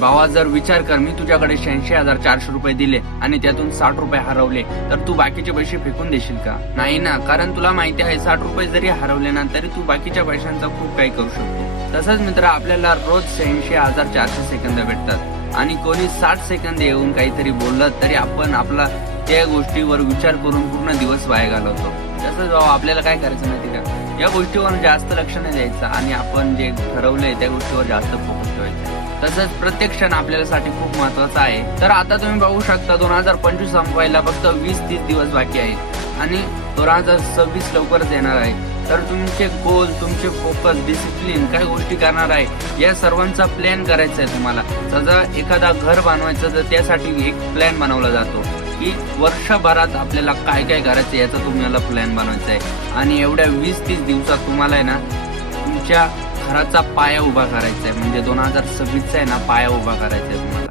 भावा जर विचार कर, मी तुझ्याकडे 86,400 रुपये दिले आणि त्यातून 60 रुपये हरवले, तर तू बाकीचे पैसे फेकून देशील का? नाही ना, कारण तुला माहिती आहे 60 रुपये जरी हरवले ना तरी तू बाकीच्या पैशांचा खूप काही करू शकतो. तसंच मित्र, आपल्याला रोज 86,400 सेकंद भेटतात आणि कोणी 60 सेकंद येऊन काहीतरी बोललं तरी आपण आपला त्या गोष्टीवर विचार करून पूर्ण दिवस वाया घालवतो. तसंच भाऊ, आपल्याला काय करायचं माहिती का, या गोष्टीवर जास्त लक्ष नाही द्यायचं आणि आपण जे ठरवलंय त्या गोष्टीवर जास्त फोकस ठेवायचा. तसंच प्रत्येक क्षण आपल्यासाठी खूप महत्वाचा आहे. तर आता तुम्ही बघू शकता 2025 संपवायला फक्त 20-30 दिवस बाकी आहेत आणि 2026 लवकरच येणार आहे. तर तुमचे गोल, तुमचे फोकस, डिसिप्लिन, काय गोष्टी करणार आहे या सर्वांचा प्लॅन करायचा आहे तुम्हाला. समजा एखादा घर बनवायचं तर त्यासाठी एक प्लॅन बनवला जातो की वर्षभरात आपल्याला काय काय करायचं याचा तुम्हाला प्लॅन बनवायचा आहे आणि एवढ्या 20-30 दिवसात तुम्हाला आहे ना तुमच्या घराचा पाया उभा करायचा आहे. म्हणजे 2026 आहे ना पाया उभा करायचा आहे तुम्हाला.